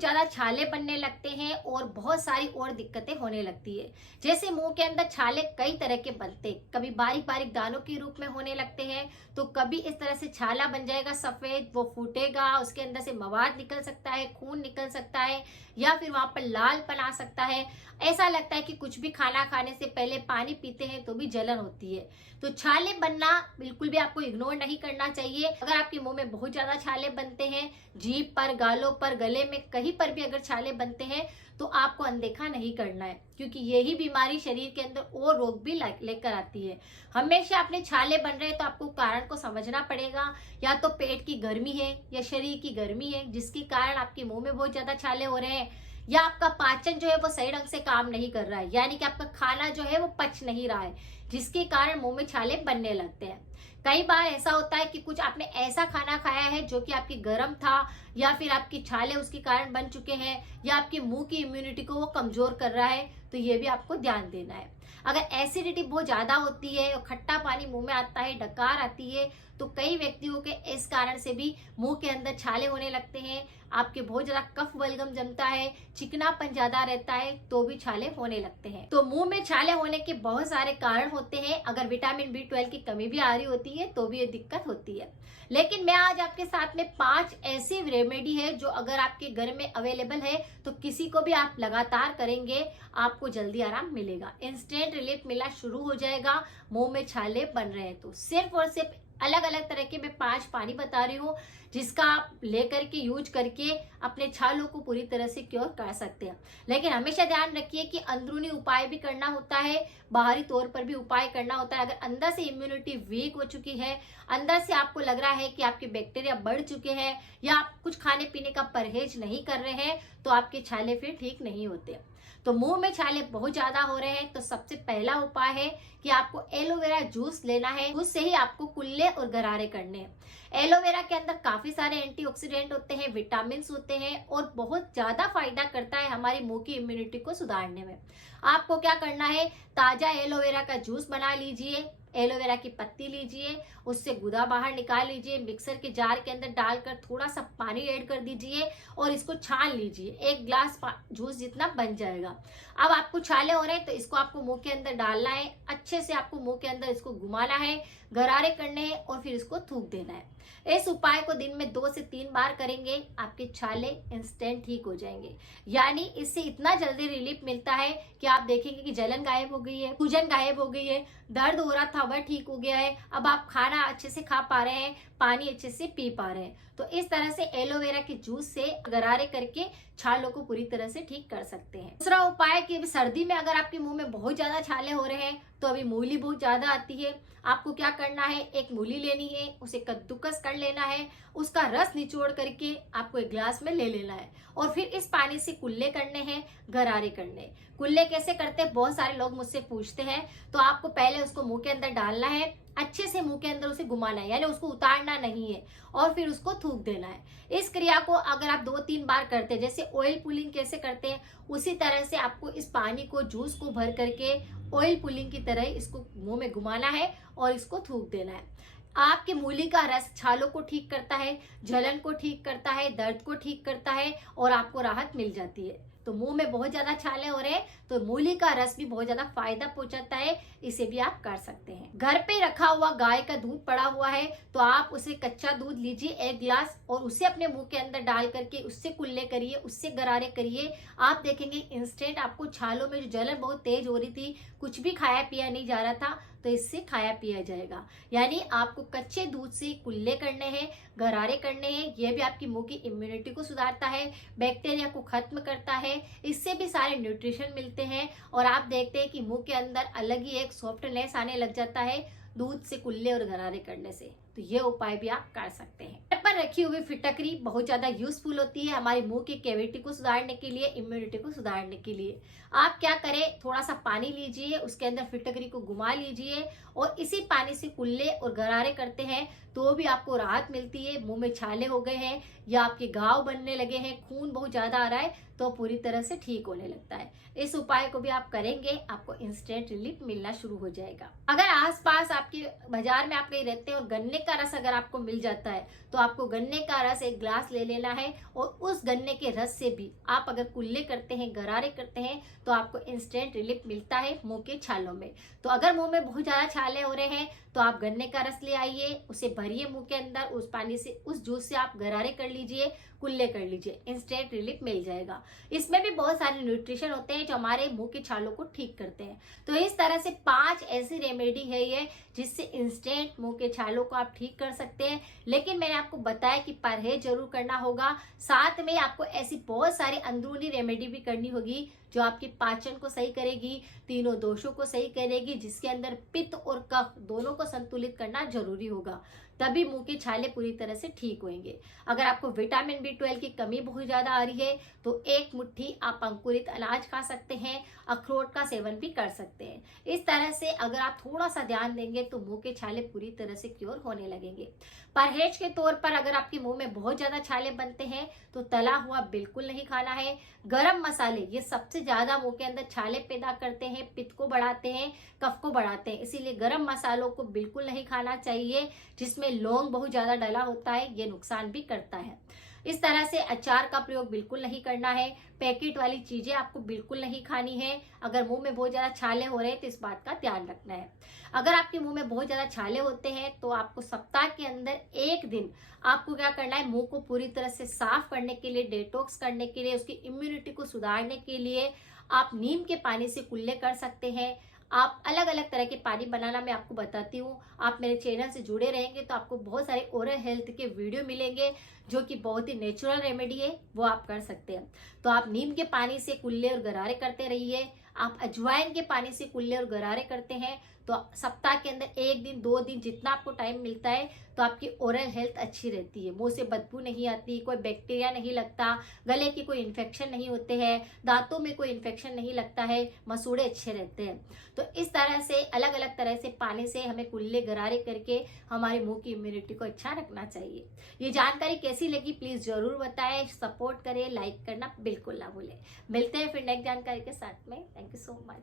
ज्यादा छाले बनने लगते हैं और बहुत सारी और दिक्कतें होने लगती है। जैसे मुंह के अंदर छाले कई तरह के बनते, कभी बारीक बारीक दानों के रूप में होने लगते हैं, तो कभी इस तरह से छाला बन जाएगा सफेद, वो फूटेगा, उसके अंदर से मवाद निकल सकता है, खून निकल सकता है, या फिर वहां पर लालपन आ सकता है। ऐसा लगता है कि कुछ भी खाना खाने से पहले पानी पीते हैं तो भी जलन होती है। तो छाले बनना बिल्कुल भी आपको इग्नोर नहीं करना चाहिए। अगर आपके मुंह में बहुत ज्यादा छाले बनते हैं, जीभ पर, गालों पर, गले में, कहीं पर भी अगर छाले बनते हैं, तो आपको अनदेखा नहीं करना है, क्योंकि यही बीमारी शरीर के अंदर और रोग भी लेकर आती है। हमेशा अपने छाले बन रहे हैं तो आपको कारण को समझना पड़ेगा। या तो पेट की गर्मी है या शरीर की गर्मी है जिसके कारण आपके मुंह में बहुत ज्यादा छाले हो रहे हैं, या आपका पाचन जो है वो सही ढंग से काम नहीं कर रहा है, यानी कि आपका खाना जो है वो पच नहीं रहा है, जिसके कारण मुंह में छाले बनने लगते हैं। कई बार ऐसा होता है कि कुछ आपने ऐसा खाना खाया है जो कि आपकी गर्म था, या फिर आपकी छाले उसके कारण बन चुके हैं, या आपके मुंह की इम्यूनिटी को वो कमजोर कर रहा है, तो ये भी आपको ध्यान देना है। अगर एसिडिटी बहुत ज्यादा होती है और खट्टा पानी मुंह में आता है, डकार आती है, तो कई व्यक्तियों के इस कारण से भी मुंह के अंदर छाले होने लगते हैं। आपके बहुत ज्यादा कफ बलगम जमता है, चिकनापन ज्यादा रहता है, तो भी छाले होने लगते हैं। तो मुंह में छाले होने के बहुत सारे कारण होते हैं। अगर विटामिन B12 की कमी भी आ रही होती है तो भी ये दिक्कत होती है। लेकिन मैं आज आपके साथ में 5 ऐसी रेमेडी है जो अगर आपके घर में अवेलेबल है तो किसी को भी आप लगातार करेंगे, आपको जल्दी आराम मिलेगा, इंस्टेंट रिलीफ मिलना शुरू हो जाएगा। मुंह में छाले बन रहे हैं तो सिर्फ और सिर्फ अलग अलग तरह के मैं 5 पानी बता रही हूँ, जिसका आप लेकर के यूज करके अपने छालों को पूरी तरह से क्योर कर सकते हैं। लेकिन हमेशा ध्यान रखिए कि अंदरूनी उपाय भी करना होता है, बाहरी तौर पर भी उपाय करना होता है। अगर अंदर से इम्यूनिटी वीक हो चुकी है, अंदर से आपको लग रहा है कि आपके बैक्टीरिया बढ़ चुके हैं, या आप कुछ खाने पीने का परहेज नहीं कर रहे हैं, तो आपके छाले फिर ठीक नहीं होते। तो मुंह में छाले बहुत ज्यादा हो रहे हैं तो सबसे पहला उपाय है कि आपको एलोवेरा जूस लेना है। उससे ही आपको कुल्ले और गरारे करने हैं। एलोवेरा के अंदर काफी सारे एंटीऑक्सीडेंट होते हैं, विटामिन होते हैं, और बहुत ज्यादा फायदा करता है हमारी मुंह की इम्यूनिटी को सुधारने में। आपको क्या करना है, ताजा एलोवेरा का जूस बना लीजिए, एलोवेरा की पत्ती लीजिए, उससे गुदा बाहर निकाल लीजिए, मिक्सर के जार के अंदर डालकर थोड़ा सा पानी ऐड कर दीजिए और इसको छान लीजिए। 1 गिलास जूस जितना बन जाएगा। अब आपको छाले हो रहे हैं तो इसको आपको मुंह के अंदर डालना है, अच्छे से आपको मुंह के अंदर इसको घुमाना है, गरारे करने हैं और फिर इसको थूक देना है। इस उपाय को दिन में 2 से 3 बार करेंगे, आपके छाले इंस्टेंट ठीक हो जाएंगे। यानी इससे इतना जल्दी रिलीफ मिलता है कि आप देखेंगे कि जलन गायब हो गई है, सूजन गायब हो गई है, दर्द हो रहा था वह ठीक हो गया है, अब आप खाना अच्छे से खा पा रहे हैं, पानी अच्छे से पी पा रहे हैं। तो इस तरह से एलोवेरा के जूस से गरारे करके छालों को पूरी तरह से ठीक कर सकते हैं। दूसरा उपाय कि सर्दी में अगर आपके मुंह में बहुत ज्यादा छाले हो रहे हैं, तो अभी मूली बहुत ज्यादा आती है, आपको क्या करना है, एक मूली लेनी है, उसे कद्दूकस कर लेना है, उसका रस निचोड़ करके आपको 1 गिलास में ले लेना है, और फिर इस पानी से कुल्ले करने हैं, गरारे करने। कुल्ले कैसे करते हैं बहुत सारे लोग मुझसे पूछते हैं। तो आपको पहले उसको मुंह के अंदर डालना है, अच्छे से मुंह के अंदर उसे घुमाना है, यानी उसको उतारना नहीं है, और फिर उसको थूक देना है। इस क्रिया को अगर आप 2-3 बार करते हैं, जैसे ऑयल पुलिंग कैसे करते हैं उसी तरह से आपको इस पानी को, जूस को भर करके ऑयल पुलिंग की तरह इसको मुंह में घुमाना है और इसको थूक देना है। आपके मूली का रस छालों को ठीक करता है, जलन को ठीक करता है, दर्द को ठीक करता है, और आपको राहत मिल जाती है। तो मुंह में बहुत ज्यादा छाले हो रहे हैं तो मूली का रस भी बहुत ज्यादा फायदा पहुंचाता है, इसे भी आप कर सकते हैं। घर पे रखा हुआ गाय का दूध पड़ा हुआ है तो आप उसे कच्चा दूध लीजिए 1 गिलास, और उसे अपने मुंह के अंदर डाल करके उससे कुल्ले करिए, उससे गरारे करिए। आप देखेंगे इंस्टेंट आपको छालों में जो जलन बहुत तेज हो रही थी, कुछ भी खाया पिया नहीं जा रहा था, तो इससे खाया पिया जाएगा। यानी आपको कच्चे दूध से कुल्ले करने हैं, गरारे करने हैं। यह भी आपकी मुंह की इम्यूनिटी को सुधारता है, बैक्टीरिया को खत्म करता है, इससे भी सारे न्यूट्रिशन मिलते हैं, और आप देखते हैं कि मुंह के अंदर अलग ही एक सॉफ्टनेस आने लग जाता है दूध से कुल्ले और गरारे करने से। तो ये उपाय भी आप कर सकते हैं। घर पर रखी हुई फिटकरी बहुत ज्यादा यूजफुल होती है हमारी मुंह की कैविटी को सुधारने के लिए, इम्यूनिटी को सुधारने के लिए। आप क्या करें, थोड़ा सा पानी लीजिए, उसके अंदर फिटकरी को घुमा लीजिए, और इसी पानी से कुल्ले और गरारे करते हैं तो भी आपको राहत मिलती है। मुंह में छाले हो गए हैं या आपके घाव बनने लगे हैं, खून बहुत ज्यादा आ रहा है, तो पूरी तरह से ठीक होने लगता है। इस उपाय को भी आप करेंगे, आपको इंस्टेंट रिलीफ मिलना शुरू हो जाएगा। अगर आसपास आपके बाजार में आप कहीं रहते हैं और गन्ने का रस अगर आपको मिल जाता है तो आपको गन्ने का रस एक ग्लास ले लेना है, और उस गन्ने के रस से भी आप अगर कुल्ले करते हैं, गरारे करते हैं, तो आपको इंस्टेंट रिलीफ मिलता है मुंह के छालों में। तो अगर मुंह में बहुत ज्यादा छाले हो रहे हैं तो आप गन्ने का रस ले आइए, उसे भरिए मुंह के अंदर, उस पानी से, उस जूस से आप गरारे कर लीजिए, कुल्ले कर लीजिए, इंस्टेंट रिलीफ मिल जाएगा। इसमें भी बहुत सारे न्यूट्रिशन होते हैं जो हमारे मुंह के छालों को ठीक करते हैं। तो इस तरह से 5 ऐसी रेमेडी है ये जिससे इंस्टेंट मुंह के छालों को आप ठीक कर सकते हैं। लेकिन मैंने आपको बताया कि परहेज जरूर करना होगा, साथ में आपको ऐसी बहुत सारी अंदरूनी रेमेडी भी करनी होगी जो आपके पाचन को सही करेगी, तीनों दोषों को सही करेगी, जिसके अंदर पित्त और कफ दोनों को संतुलित करना जरूरी होगा, तभी मुंह के छाले पूरी तरह से ठीक होंगे। अगर आपको विटामिन B12 की कमी बहुत ज्यादा आ रही है तो एक मुट्ठी आप अंकुरित अनाज खा सकते हैं, अखरोट का सेवन भी कर सकते हैं। इस तरह से अगर आप थोड़ा सा ध्यान देंगे तो मुंह के छाले पूरी तरह से क्योर होने लगेंगे। परहेज के तौर पर अगर आपके मुंह में बहुत ज्यादा छाले बनते हैं तो तला हुआ बिल्कुल नहीं खाना है। गरम मसाले ये सबसे ज्यादा मुंह के अंदर छाले पैदा करते हैं, पित्त को बढ़ाते हैं, कफ को बढ़ाते हैं, इसीलिए गरम मसालों को बिल्कुल नहीं खाना चाहिए जिसमें लौंग बहुत ज्यादा डला होता है, ये नुकसान भी करता है। इस तरह से अचार का प्रयोग बिल्कुल नहीं करना है, पैकेट वाली चीजें आपको बिल्कुल नहीं खानी है। अगर मुंह में बहुत ज्यादा छाले हो रहे हैं तो इस बात का ध्यान रखना है। अगर आपके मुंह में बहुत ज्यादा छाले होते हैं तो आपको सप्ताह के अंदर एक दिन आपको क्या करना है, मुंह को पूरी तरह से साफ करने के लिए, डिटॉक्स करने के लिए, उसकी इम्यूनिटी को सुधारने के लिए आप नीम के पानी से कुल्ले कर सकते हैं। आप अलग अलग तरह के पानी बनाना मैं आपको बताती हूँ। आप मेरे चैनल से जुड़े रहेंगे तो आपको बहुत सारे ओरल हेल्थ के वीडियो मिलेंगे जो कि बहुत ही नेचुरल रेमेडी है, वो आप कर सकते हैं। तो आप नीम के पानी से कुल्ले और गरारे करते रहिए। आप अजवाइन के पानी से कुल्ले और गरारे करते हैं तो सप्ताह के अंदर 1 दिन 2 दिन जितना आपको टाइम मिलता है तो आपकी ओरल हेल्थ अच्छी रहती है। मुंह से बदबू नहीं आती, कोई बैक्टीरिया नहीं लगता, गले की कोई इन्फेक्शन नहीं होते हैं, दांतों में कोई इन्फेक्शन नहीं लगता है, मसूड़े अच्छे रहते हैं। तो इस तरह से अलग अलग तरह से पानी से हमें कुल्ले गरारे करके हमारे मुंह की इम्यूनिटी को अच्छा रखना चाहिए। ये जानकारी कैसी लगी प्लीज जरूर बताएं, सपोर्ट करें, लाइक करना बिल्कुल ना भूलें। मिलते हैं फिर नेक्स्ट जानकारी के साथ में। Thank you so much.